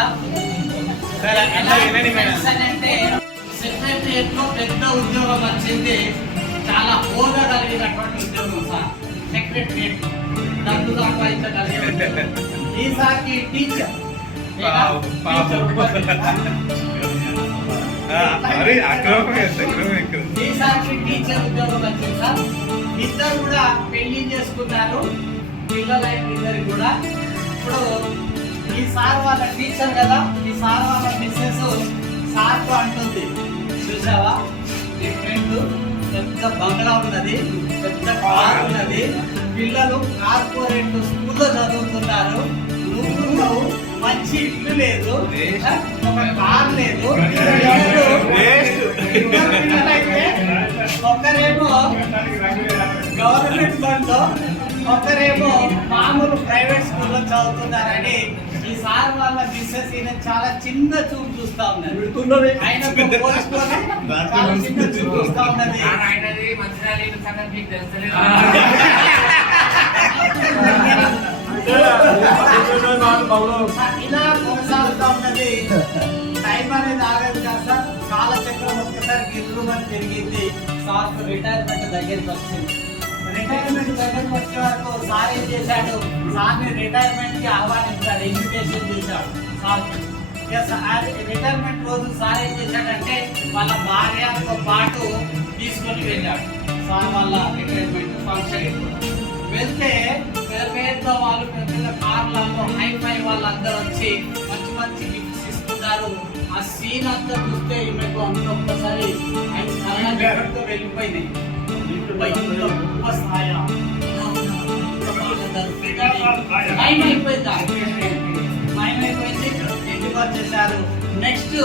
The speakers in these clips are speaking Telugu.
సార్. అంటే సెక్రటరియట్ లో పెద్ద ఉద్యోగం వచ్చింది, చాలా హోదా కలిగినటువంటి ఉద్యోగం సార్. సెక్రటరియట్ డబ్బు సంపాదించగలిగే ఈసారి టీచర్ ఈసారి టీచర్ ఉద్యోగం వచ్చింది సార్. ఇద్దరు కూడా పెళ్లి చేసుకున్నారు, పిల్లలైన ఇద్దరు కూడా. ఇప్పుడు ఈ సార్ వాళ్ళ టీచర్ కదా, ఈ సార్ వాళ్ళ మిస్సెస్ సార్కు అంటుంది, చూసావా నీ ఫ్రెండ్ పెద్ద బంగ్లా ఉన్నది, పెద్ద కార్ ఉన్నది, పిల్లలు కార్పొరేట్ స్కూల్లో చదువుతున్నారు, నువ్వు మంచి ఇల్లు లేదు, ఒక కార్ లేదు. ఒకరేమో గవర్నమెంట్ బండ్లో, ఒకరేమో మామూలు ప్రైవేట్ స్కూల్లో చదువుతున్నారని ఈ సార్ వాళ్ళ మిస్సెస్ ఈయన చాలా చిన్న చూపు చూస్తా ఉన్నారు. ఆయనతో పోల్చుకొని చాలా చిన్న చూపు చూస్తా ఉన్నది. ఇలా కొనసాగుతా ఉన్నది. టైం అనేది ఆగదు కదా సార్. కాలచక్రం ఒక్కసారి గిర్రుమని పెరిగింది. సార్ రిటైర్మెంట్ దగ్గరికి వచ్చింది. రిటైర్మెంట్ దగ్గరికి వచ్చే వరకు సార్ ఏం చేశాడు, సార్ని రిటైర్మెంట్ కి ఆహ్వానించాడు, ఇన్విటేషన్ చేశాడు సార్. రిటైర్మెంట్ రోజు సార్ ఏం చేశాడంటే వాళ్ళ భార్యతో పాటు తీసుకొని వెళ్ళాడు సార్ వాళ్ళ రిటైర్మెంట్ ఫంక్షన్. వెళ్తే పెద్ద వాళ్ళు పెద్ద కార్లలో హైఫై వాళ్ళందరూ వచ్చి మంచి మంచి గిఫ్ట్స్ ఇస్తున్నారు. ఆ సీన్ అంతా చూస్తే మీకు అంత ఒక్కసారి వెళ్ళిపోయింది. ఇంటికి వచ్చేసారు. నెక్స్ట్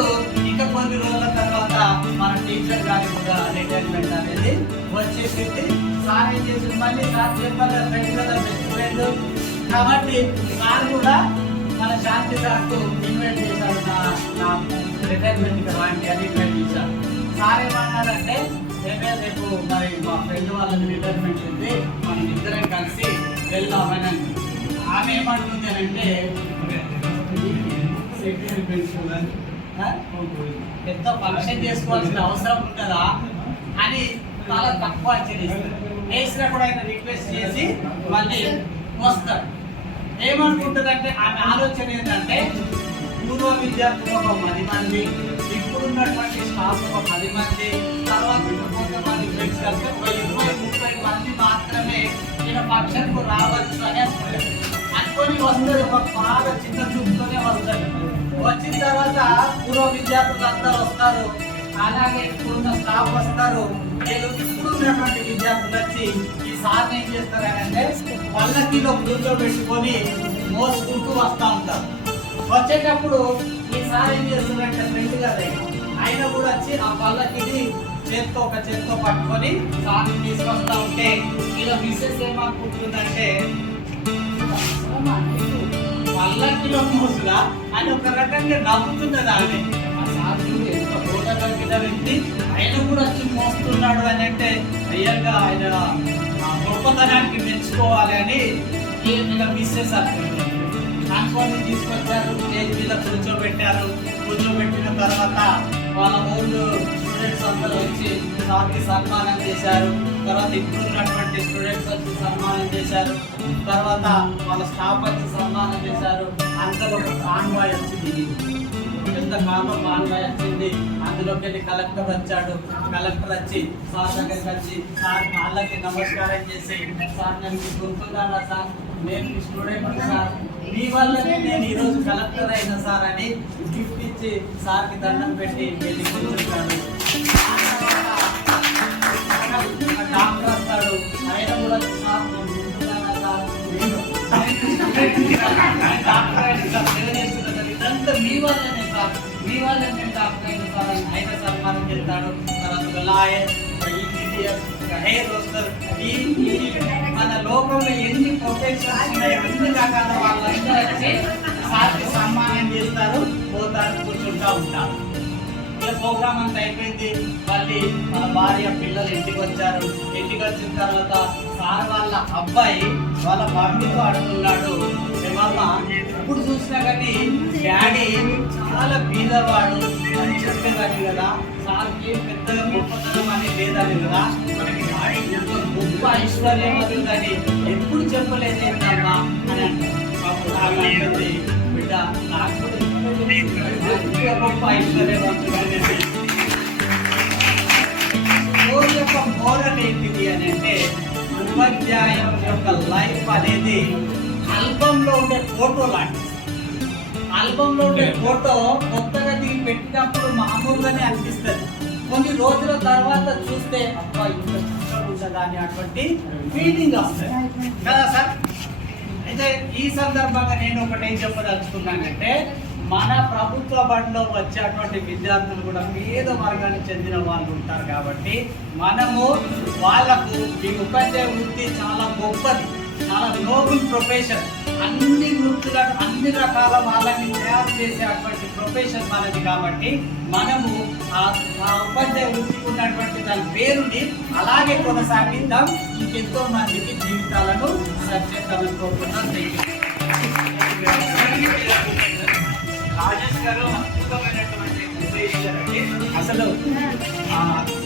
ఇంకా కొన్ని రోజుల తర్వాత మన టీచర్ గారి కూడా రిటైర్మెంట్ అనేది వచ్చేసింది. సార్ ఏం చేసింది, మళ్ళీ సార్ చెప్పాలి ఫ్రెండ్ కదా, బెస్ట్ ఫ్రెండ్ కాబట్టి సార్ కూడా మన శాంతి సార్కు ఇన్వైట్ చేశారు. నా రిటైర్మెంట్ రాంటి అని ఇన్వైట్ చేశారు. సార్ ఏమన్నారంటే, రేపు మరి మా ఫ్రెండ్ వాళ్ళకి రిటైర్మెంట్ ఉంది, మనం ఇద్దరం కలిసి వెళ్దామని. ఆమె ఏమంటుంది అంటే, పెద్ద ఫంక్షన్ చేసుకోవాల్సిన అవసరం ఉంటుందా అని చాలా తక్కువ వేసినా కూడా ఆయన రిక్వెస్ట్ చేసి మళ్ళీ వస్తాడు. ఏమనుకుంటుందంటే ఆమె ఆలోచన ఏంటంటే, పూర్వ విద్యార్థులు ఒక 10 మంది, ఇప్పుడున్నటువంటి స్టాఫ్ ఒక 10 మంది, తర్వాత కొంతమంది ఫ్రెండ్స్ కలిసి ఒక 20-30 మంది మాత్రమే ఈయన ఫంక్షన్ కు రావచ్చు అని అనుకొని వస్తుంది. ఒక బాగా చిన్న చూపుతోనే వస్తుంది. వచ్చిన తర్వాత పూర్వ విద్యార్థులు అందరూ వస్తారు, అలాగే ఇప్పుడున్న స్టాఫ్ వస్తారు. వీళ్ళు ఇప్పుడున్నటువంటి విద్యార్థులు వచ్చి ఈ సార్ ఏం చేస్తారంటే పల్లకిలో కూర్చోబెట్టుకొని మోసుకుంటూ వస్తూ ఉంటారు. వచ్చేటప్పుడు ఈ సార్ ఏం చేస్తున్నారంటే ఫ్రెండ్ కదా, ఆయన కూడా వచ్చి ఆ పల్లకిని ఒక చేత్తో పట్టుకొని సార్ని తీసుకొస్తా ఉంటే ఇలా మిస్సెస్ ఏమనుకుంటుందంటే, పల్లకిలో మోసులా అని ఒక రకంగా నవ్వుతున్నది ఆమె. ఆ సార్ ఎంత ఫోటో కలిగిన వ్యక్తి, ఆయన కూడా వచ్చి మోస్తున్నాడు అని అంటే రియల్గా ఆయన గొప్పతనానికి మెచ్చుకోవాలి అని ఇలా మిస్సెస్ అనుకోని తీసుకొచ్చారు. స్టేజ్ మీద కూర్చోబెట్టారు. కూర్చోబెట్టిన తర్వాత వాళ్ళ ఓల్డ్ స్టూడెంట్స్ అందరూ వచ్చి సార్కి సన్మానం చేశారు. తర్వాత ఇప్పుడున్నటువంటి స్టూడెంట్స్ వచ్చి సన్మానం చేశారు. తర్వాత వాళ్ళ స్టాఫ్ వచ్చి సన్మానం చేశారు. అంతలో ఒక కాన్వాయ్ వచ్చింది, పెద్ద కాన్వాయ్ వచ్చింది. అందులోకి వెళ్ళి కలెక్టర్ వచ్చాడు. కలెక్టర్ వచ్చి సార్ దగ్గరికి వచ్చి సార్ కాళ్ళకి నమస్కారం చేసి, సార్ నన్ను గుర్తున్నాడా సార్, నేను స్టూడెంట్ సార్, మీ వల్లనే నేను ఈరోజు కలెక్టర్ అయినా సార్ అని గిఫ్ట్ ఇచ్చి సార్కి దండం పెట్టి వెళ్ళి కూర్చుంటాడు. డాక్టర్ వస్తాడు, ఆయన కూడా సార్ ఇదంతా మీ వల్లనే సార్, మీ వల్లనే డాక్టర్ అయిన సార్ అని ఆయన సన్మానం చేస్తాడు. తర్వాత లాయర్, ఇంజనీర్, హెయిర్ రోస్టర్, మన లోకంలో ఎన్ని ప్రొఫెషన్స్ ఉన్నాయో అన్ని రకాల వాళ్ళందరూ వచ్చి సార్కి సన్మానం చేస్తారు, పోతారు, కూర్చుంటా ఉంటారు. ప్రోగ్రామ్ అంతా అయిపోయింది. మళ్ళీ మన భార్య పిల్లలు ఇంటికి వచ్చారు. ఇంటికి వచ్చిన తర్వాత సార్ వాళ్ళ అబ్బాయి వాళ్ళ మమ్మీతో అడుగుతున్నాడు, మామ ఇప్పుడు చూసినా కానీ డాడీ చాలా బీదవాడు అని చెప్పేదాన్ని కదా, సార్కి పెద్దగా గొప్పతనం అని లేదని కదా, మనకి డాడీ ఎంత గొప్ప ఐశ్వర్యం ఉందని ఎప్పుడు చెప్పలేదేంటమ్మా అని అంటుంది. బిడ్డ నాకు కూడా ఇంకా గొప్ప ఐశ్వర్యవంతుడనేది యొక్క మోరల్ ఏంటిది అని అంటే, ఉపాధ్యాయం యొక్క లైఫ్ అనేది ఆల్బంలో ఉండే ఫోటో లాంటిది. ఆల్బంలో ఉండే ఫోటో కొత్తగా దిగి పెట్టినప్పుడు మామూలుగానే అనిపిస్తుంది, కొన్ని రోజుల తర్వాత చూస్తే అబ్బా ఇంత చక్కగా ఉంటుందా అని అటువంటి ఫీలింగ్ వస్తుంది కదా సార్. అయితే ఈ సందర్భంగా నేను ఒకటి ఏం చెప్పదలుచుకున్నానంటే, మన ప్రభుత్వ బడిలో వచ్చేటువంటి విద్యార్థులు కూడా పేద వర్గానికి చెందిన వాళ్ళు ఉంటారు కాబట్టి మనము వాళ్ళకు ఈ ఉపాధ్యాయ వృత్తి చాలా గొప్పది, చాలా నోబుల్ ప్రొఫెషన్. అన్ని వృత్తులను అన్ని రకాల వాళ్ళని తయారు చేసేటువంటి ప్రొఫెషన్ మనది కాబట్టి మనము ఆ ఉపాధ్యాయ వృత్తికి ఉన్నటువంటి దాని పేరుని అలాగే కొనసాగిద్దాం, ఇంకెంతో మందికి జీవితాలను సరిచేద్దామని కోరుకుంటాం. రాజేష్ గారు అద్భుతమైనటువంటి అసలు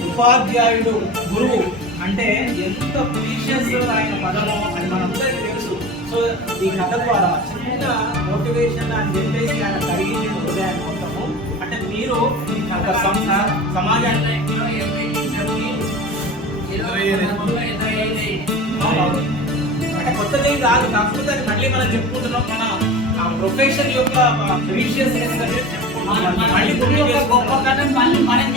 ఉపాధ్యాయుడు గురువు అంటే ఎంత ప్రీషియస్ ఆయన పదమో అని మనందరికీ తెలుసు. సో ఈ కథ ద్వారా చిన్న మోటివేషన్ అని చెప్పేసి ఆయన కలిగింది హృదయాన్ని మొత్తము. అంటే మీరు ఒక సమాజాన్ని అంటే కొత్తది కాదు, కాకపోతే అది మళ్ళీ మనం చెప్పుకుంటున్నాం. మన ప్రొఫెషన్ యొక్క ప్రీషియస్నెస్ అనేది చెప్పుకుంటున్నాం. మళ్ళీ గొప్ప కథ మళ్ళీ మనం